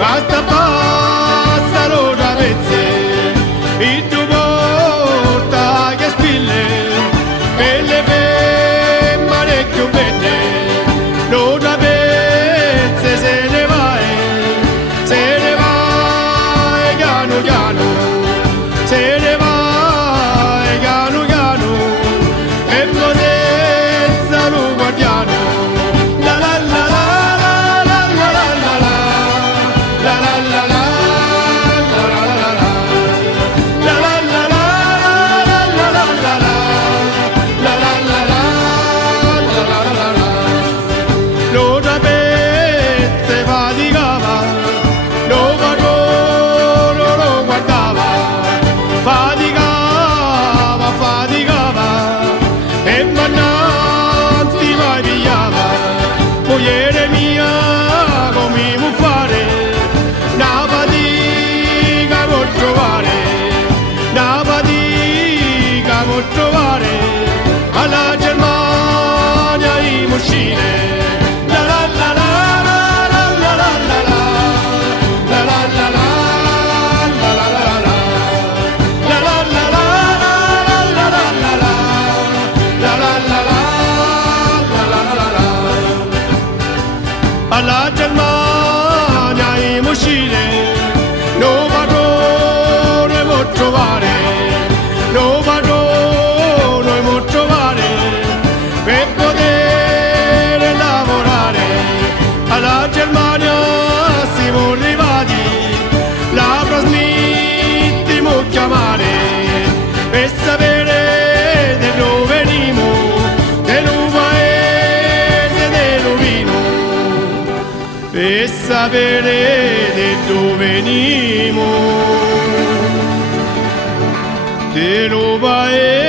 Basta passano da mezze, il tuo porta che spille, e le femmine più belle, non da pezze se ne vai piano piano, se ne vai piano piano, e poi senza lo guardiano. La la la la la la la la la. La la la la la la la la. La la la la la la la la la. La la la la la la la la. Lo sapete faticava, lo padrone lo guardava, faticava e mannanzi mai pigliava. Moglie mia come vuoi fare? Una fatica può trovare, una fatica può trovare, alla Germania in uscire. La la la la la la la la la. La la la la la la la la. La la la la la la la la la. La la la la la la la la. Alla Germania in uscire, no padrone può trovare, no padrone può trovare, per poter lavorare. Alla Germania siamo arrivati, la trasmettiamo chiamare, per sapere da dove venimo, dello paese dello vino, per sapere da dove venimo, dello paese